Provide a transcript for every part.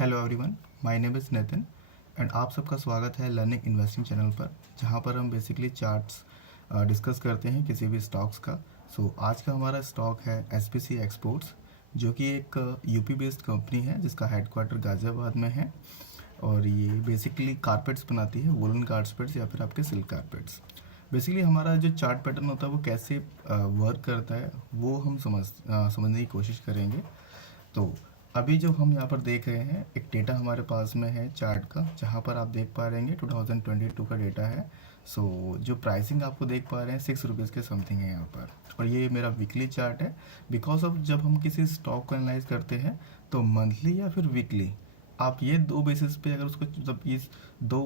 Hello everyone, my name is Nitin and आप सबका स्वागत है लर्निंग इन्वेस्टिंग चैनल पर, जहां पर हम बेसिकली चार्ट्स डिस्कस करते हैं किसी भी स्टॉक्स का। आज का हमारा स्टॉक है एसपीसी एक्सपोर्ट्स, जो कि एक यूपी बेस्ड कंपनी है जिसका हेडक्वार्टर गाज़ियाबाद में है। और ये बेसिकली कारपेट्स बनाती है, वुलन कारपेट्स या फिर आपके सिल्क कारपेट्स। बेसिकली हमारा जो चार्ट पैटर्न होता है वो कैसे वर्क करता है वो हम समझने की कोशिश करेंगे। तो अभी जो हम यहाँ पर देख रहे हैं, एक डेटा हमारे पास में है चार्ट का, जहाँ पर आप देख पा रहे हैं 2022 का डेटा है। जो प्राइसिंग आपको देख पा रहे हैं 6 रुपीज़ के समथिंग है यहाँ पर। और ये मेरा वीकली चार्ट है, बिकॉज ऑफ जब हम किसी स्टॉक को एनालाइज करते हैं तो मंथली या फिर वीकली, आप ये दो बेसिस पे अगर उसको जब इस दो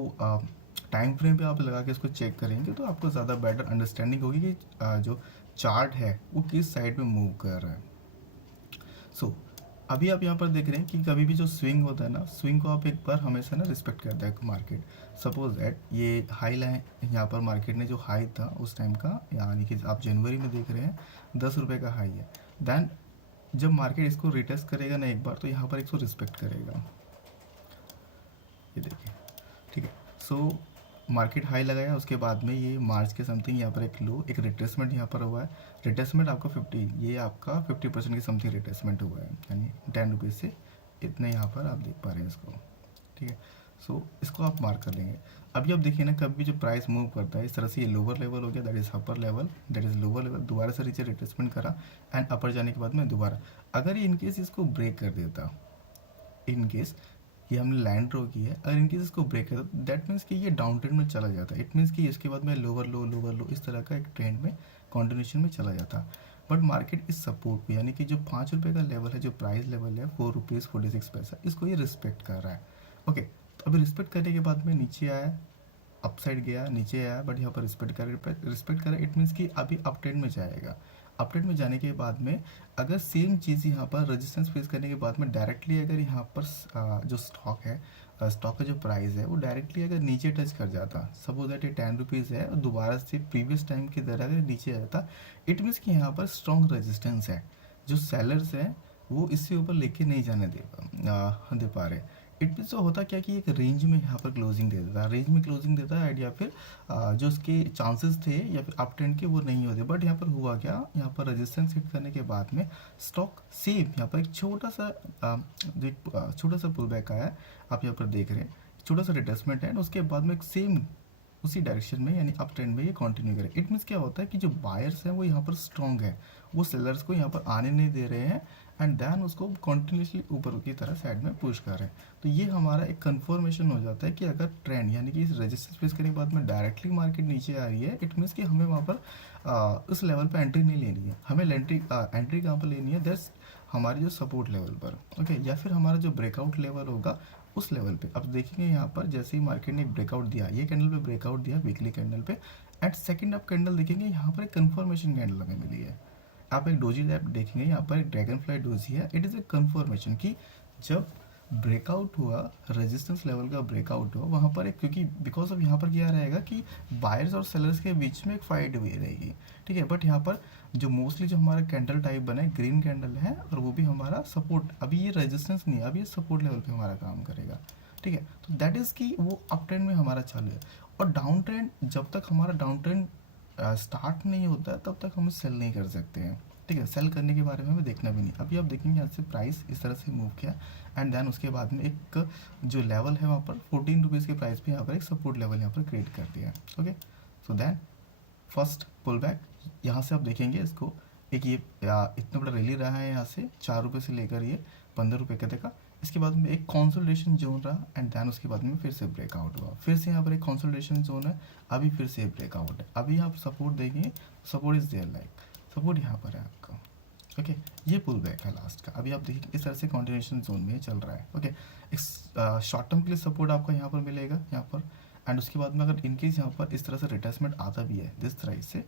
टाइम फ्रेम पे आप लगा के इसको चेक करेंगे तो आपको ज़्यादा बेटर अंडरस्टैंडिंग होगी कि जो चार्ट है वो किस साइड में मूव कर रहा है। सो अभी आप यहाँ पर देख रहे हैं कि कभी भी जो स्विंग होता है ना, स्विंग को आप एक बार हमेशा ना रिस्पेक्ट करता है मार्केट। सपोज दैट ये हाई लाइन यहाँ पर मार्केट ने जो हाई था उस टाइम का, यानी कि आप जनवरी में देख रहे हैं 10 रुपये का हाई है। देन जब मार्केट इसको रिटेस्ट करेगा ना एक बार, तो यहाँ पर इसको रिस्पेक्ट करेगा। ये देखिए, ठीक है। मार्केट हाई लगाया, उसके बाद में ये मार्च के समथिंग यहाँ पर एक लो, एक रिट्रेसमेंट यहाँ पर हुआ है। रिट्रेसमेंट आपका 50, ये आपका 50% की समथिंग रिट्रेसमेंट हुआ है, यानी 10 रुपीज़ से इतने यहाँ पर आप देख पा रहे हैं इसको, ठीक है। इसको आप मार्क कर लेंगे। अभी आप देखिए ना, कभी भी जो प्राइस मूव करता है इस तरह से, ये लोअर लेवल हो गया, that is upper level, that is lower level, दोबारा से नीचे रिट्रेसमेंट करा एंड अपर जाने के बाद में दोबारा, अगर ये इनकेस इसको ब्रेक कर देता, इनकेस ये हमने लाइन ड्रॉ की है, अगर इनकेस इसको ब्रेक कर दो दैट मीन्स कि ये डाउन ट्रेंड में चला जाता है। इट मीन्स कि इसके बाद में लोअर लो इस तरह का एक ट्रेंड में कॉन्टिन्यूशन में चला जाता। बट मार्केट इस सपोर्ट को, यानी कि जो 5 रुपये का लेवल है, जो प्राइस लेवल है 4 रुपीज़ 46 पैसा, इसको ये रिस्पेक्ट कर रहा है। ओके, तो अभी रिस्पेक्ट करने के बाद में नीचे आया, अप साइड गया, नीचे आया, बट यहाँ पर रिस्पेक्ट करें इट मीन्स कि अभी अप ट्रेंड में जाएगा। अप ट्रेंड में जाने के बाद में अगर सेम चीज़ यहाँ पर रेजिस्टेंस फेस करने के बाद में डायरेक्टली अगर यहाँ पर जो स्टॉक है, स्टॉक का जो प्राइस है वो डायरेक्टली अगर नीचे टच कर जाता, सपोज दैट ये 10 रुपीज़ है और दोबारा से प्रीवियस टाइम की तरह अगर नीचे आ जाता, इट मीन्स कि यहाँ पर स्ट्रॉन्ग रेजिस्टेंस है। जो सेलर्स हैं वो इससे ऊपर लेके नहीं जाने दे पा रहे। इट मीन्स तो होता क्या कि एक रेंज में यहाँ पर क्लोजिंग दे देता है, रेंज में क्लोजिंग देता है, या फिर जो उसके चांसेस थे या फिर अप ट्रेंड के वो नहीं होते। बट यहाँ पर हुआ क्या, यहाँ पर रेजिस्टेंस हिट करने के बाद में स्टॉक सेम यहाँ पर एक छोटा सा पुल बैक आया, आप यहाँ पर देख रहे हैं, छोटा सा रिट्रेसमेंट है, उसके बाद में एक सेम उसी डायरेक्शन में यानी अप ट्रेंड में ये कंटिन्यू करे। इट मीन्स क्या होता है कि जो बायर्स हैं वो यहाँ पर स्ट्रॉन्ग है, वो सेलर्स को यहाँ पर आने नहीं दे रहे हैं एंड देन उसको कंटिन्यूसली ऊपर की तरह साइड में पुश कर रहे हैं। तो ये हमारा एक कंफर्मेशन हो जाता है कि अगर ट्रेंड यानी कि इस रेजिस्टेंस फेस करने के बाद में डायरेक्टली मार्केट नीचे आ रही है, इट मीन्स कि हमें वहाँ पर उस लेवल पर एंट्री नहीं लेनी है, हमें एंट्री कहाँ पर लेनी है, दैट्स हमारे जो सपोर्ट लेवल पर, ओके, या फिर हमारा जो ब्रेकआउट लेवल होगा उस लेवल पे। अब देखेंगे यहाँ पर जैसे ही मार्केट ने एक ब्रेकआउट दिया, ये कैंडल पे ब्रेकआउट दिया वीकली कैंडल पे, एट सेकंड अप कैंडल देखेंगे यहाँ पर एक कंफर्मेशन कैंडल हमें मिली है। आप एक डोजी लैप देखेंगे, यहाँ पर एक ड्रैगन फ्लाई डोजी है, इट इज़ ए कंफर्मेशन कि जब ब्रेकआउट हुआ, रेजिस्टेंस लेवल का ब्रेकआउट हुआ वहाँ पर एक, क्योंकि बिकॉज ऑफ यहाँ पर क्या रहेगा कि बायर्स और सेलर्स के बीच में एक फाइट हुई रहेगी, ठीक है। बट यहाँ पर जो मोस्टली जो हमारा कैंडल टाइप बना है ग्रीन कैंडल है, और वो भी हमारा सपोर्ट, अभी ये रेजिस्टेंस नहीं है, अभी ये सपोर्ट लेवल पे हमारा काम करेगा, ठीक है। तो दैट इज़ कि वो अप ट्रेंड में हमारा चालू है, और डाउन ट्रेंड जब तक हमारा डाउन ट्रेंड स्टार्ट नहीं होता है तब तक हम सेल नहीं कर सकते हैं, ठीक है। सेल करने के बारे में हमें देखना भी नहीं। अभी आप देखेंगे यहाँ से प्राइस इस तरह से मूव किया एंड देन उसके बाद में एक जो लेवल है वहाँ पर 14 रुपीज़ के प्राइस पे यहाँ पर एक सपोर्ट लेवल यहाँ पर क्रिएट कर दिया, okay. So then first pull back, यहाँ से आप देखेंगे इसको, एक ये इतना बड़ा रैली रहा है, यहाँ से 4 रुपये से लेकर ये 15 रुपये का देखा, इसके बाद में एक कंसोलिडेशन जोन रहा एंड देन उसके बाद में फिर से ब्रेकआउट हुआ, फिर से यहाँ पर एक कंसोलिडेशन जोन है, अभी फिर से ब्रेकआउट है। अभी आप सपोर्ट देखेंगे, support is there, like support यहाँ पर है आपका, ओके। ये पुल बैक है लास्ट का, अभी आप देखिए इस तरह से कंटिन्यूएशन जोन में चल रहा है, ओके। एक शॉर्ट टर्म के लिए सपोर्ट आपका यहाँ पर मिलेगा, यहाँ पर, एंड उसके बाद में अगर इनकेस यहाँ पर इस तरह से रिट्रेसमेंट आता भी है दिस तरह से,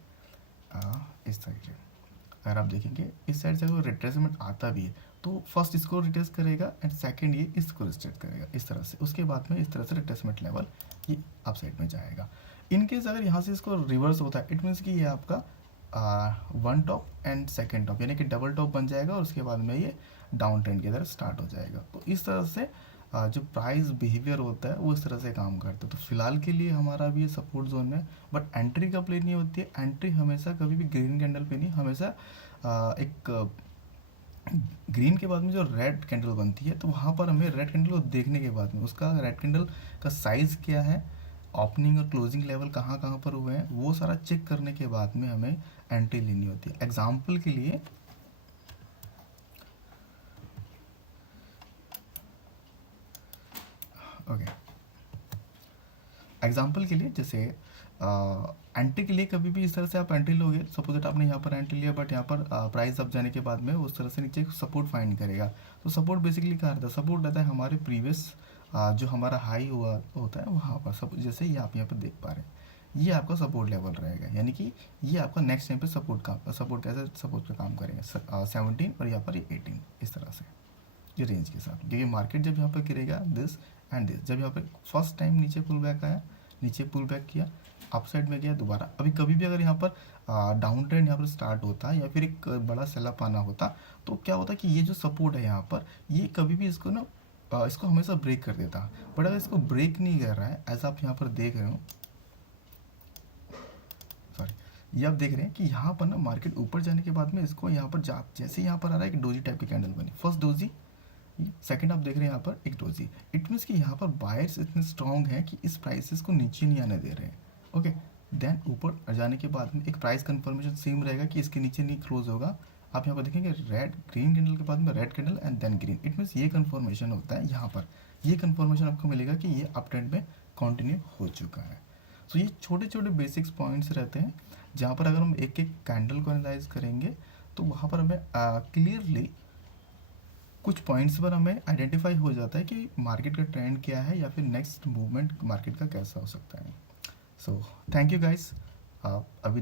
इस साइड से अगर आप देखेंगे इस साइड से अगर रिट्रेसमेंट आता भी है तो फर्स्ट इसको रिट्रेस करेगा एंड सेकंड ये इसको रिट्रेस करेगा इस तरह से, उसके बाद में इस तरह से रिट्रेसमेंट लेवल ये अप साइड में जाएगा। इनकेस अगर यहाँ से इसको रिवर्स होता है, इट मीन्स कि ये आपका one top and second top यानी कि डबल टॉप बन जाएगा, और उसके बाद में ये डाउन ट्रेंड की तरह स्टार्ट हो जाएगा। तो इस तरह से जो प्राइस बिहेवियर होता है वो इस तरह से काम करता है। तो फिलहाल के लिए हमारा भी ये सपोर्ट जोन में, बट एंट्री कब लेनी होती है, एंट्री हमेशा कभी भी ग्रीन कैंडल पे नहीं, हमेशा एक ग्रीन के बाद में जो रेड कैंडल बनती है, तो वहाँ पर हमें रेड कैंडल को देखने के बाद में उसका रेड कैंडल का साइज़ क्या है, ओपनिंग और क्लोजिंग लेवल कहाँ कहाँ पर हुए हैं, वो सारा चेक करने के बाद में हमें एंट्री लेनी होती है। एग्जाम्पल के लिए जैसे एंट्री के लिए कभी भी इस तरह से आप एंट्री लोगे, सपोज दैट आपने यहाँ पर एंट्री लिया, बट यहाँ पर प्राइस अप जाने के बाद में उस तरह से नीचे सपोर्ट फाइंड करेगा। तो सपोर्ट बेसिकली क्या रहता है, सपोर्ट रहता है हमारे प्रीवियस जो हमारा हाई हुआ होता है वहाँ पर, सब जैसे ये आप यहाँ पर देख पा रहे हैं, ये आपका सपोर्ट लेवल रहेगा, यानी कि ये आपका नेक्स्ट टाइम पे सपोर्ट कैसे सपोर्ट का काम करेगा, 17 और यहाँ पर ये 18, इस तरह से ये रेंज के साथ। क्योंकि मार्केट जब यहाँ पर गिरेगा दिस एंड दिस, जब यहाँ पर फर्स्ट टाइम नीचे पुल बैक आया, नीचे पुल बैक किया, अपसाइड में गया दोबारा, अभी कभी भी अगर यहाँ पर डाउन ट्रेंड यहाँ पर स्टार्ट होता या फिर एक बड़ा सेलअप आना होता, तो क्या होता कि ये जो सपोर्ट है यहाँ पर, ये कभी भी इसको ना इसको हमेशा ब्रेक कर देता। बट अगर इसको ब्रेक नहीं कर रहा है, ऐसा आप यहाँ पर देख रहे हो, सॉरी, ये आप देख रहे हैं कि यहाँ पर ना मार्केट ऊपर जाने के बाद में इसको यहाँ पर जैसे यहाँ पर आ रहा है एक डोजी टाइप की कैंडल बनी, फर्स्ट डोजी, सेकंड आप देख रहे हैं यहाँ पर एक डोजी। इट मीन्स कि यहाँ पर बायर्स इतने स्ट्रॉन्ग हैं कि इस प्राइसेस को नीचे नहीं आने दे रहे हैं। ओके, देन ऊपर जाने के बाद में एक प्राइस कंफर्मेशन सेम रहेगा कि इसके नीचे नहीं क्लोज होगा। आप यहाँ पर देखेंगे रेड ग्रीन कैंडल के बाद में red candle and then green, it means ये कंफर्मेशन होता है यहाँ पर, ये कंफर्मेशन आपको मिलेगा कि ये अप ट्रेंड में कंटिन्यू हो चुका है। सो ये छोटे छोटे बेसिक्स पॉइंट्स रहते हैं, जहाँ पर अगर हम एक एक कैंडल को एनालाइज करेंगे तो वहाँ पर हमें क्लियरली कुछ पॉइंट्स पर हमें आइडेंटिफाई हो जाता है कि मार्केट का ट्रेंड क्या है या फिर नेक्स्ट मूवमेंट मार्केट का कैसा हो सकता है। So thank you guys. अभी